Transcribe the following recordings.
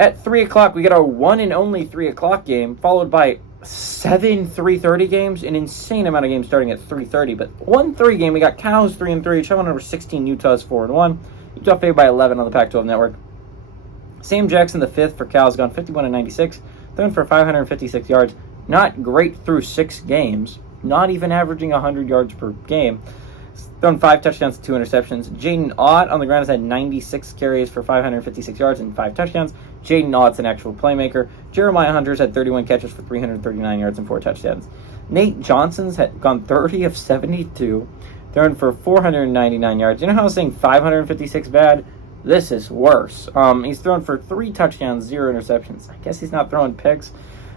At 3 o'clock, we get our one and only 3 o'clock game, followed by 7 3:30 games, an insane amount of games starting at 3:30. But 1-3 game, we got Cal's 3-3, Chevron number 16, Utah's 4-1. Utah favored by 11 on the Pac-12 network. Sam Jackson, the fifth for Cal's, gone 51-96, thrown for 556 yards. Not great through 6 games, not even averaging 100 yards per game. Thrown 5 touchdowns, 2 interceptions. Jaden Ott on the ground has had 96 carries for 556 yards and 5 touchdowns. Jaden Ott's an actual playmaker. Jeremiah Hunter's had 31 catches for 339 yards and 4 touchdowns. Nate Johnson's had gone 30 of 72, thrown for 499 yards. You know how I was saying 556 bad? This is worse. He's thrown for 3 touchdowns, 0 interceptions. I guess he's not throwing picks.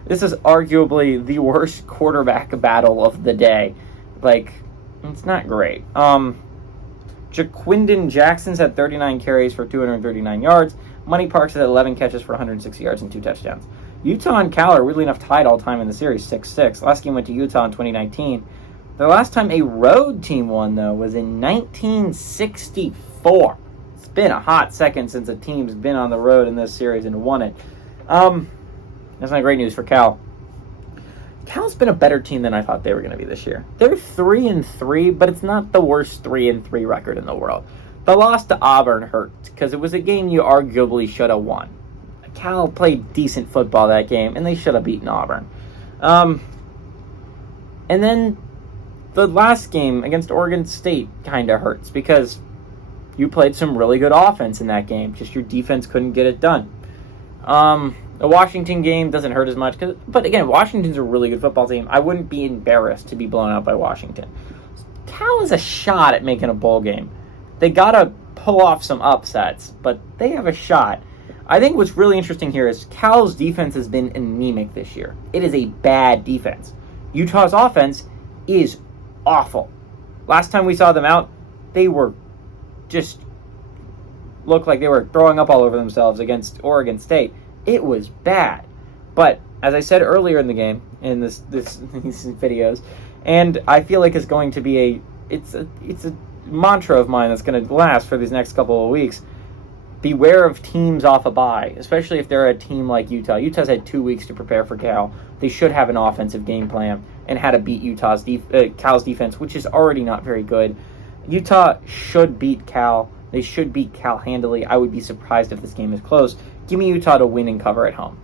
This is arguably the worst quarterback battle of the day. It's not great. Jaquindon Jackson's had 39 carries for 239 yards. Money Parks had 11 catches for 160 yards and 2 touchdowns. Utah and Cal are weirdly enough tied all time in the series, 6-6. Last game went to Utah in 2019. The last time a road team won, though, was in 1964. It's been a hot second since a team's been on the road in this series and won it. That's not great news for Cal. Cal's been a better team than I thought they were going to be this year. They're 3-3, but it's not the worst 3-3 record in the world. The loss to Auburn hurt because it was a game you arguably should have won. Cal played decent football that game, and they should have beaten Auburn. And then the last game against Oregon State kind of hurts because you played some really good offense in that game. Just your defense couldn't get it done. The Washington game doesn't hurt as much, but again, Washington's a really good football team. I wouldn't be embarrassed to be blown out by Washington. Cal has a shot at making a bowl game. They got to pull off some upsets, but they have a shot. I think what's really interesting here is Cal's defense has been anemic this year. It is a bad defense. Utah's offense is awful. Last time we saw them out, they were just looked like they were throwing up all over themselves against Oregon State. It was bad. But as I said earlier in the game, in these videos, and I feel like it's going to be it's a mantra of mine that's going to last for these next couple of weeks. Beware of teams off a bye, especially if they're a team like Utah. Utah's had 2 weeks to prepare for Cal. They should have an offensive game plan and how to beat Cal's defense, which is already not very good. Utah should beat Cal. They should beat Cal handily. I would be surprised if this game is close. Give me Utah to win and cover at home.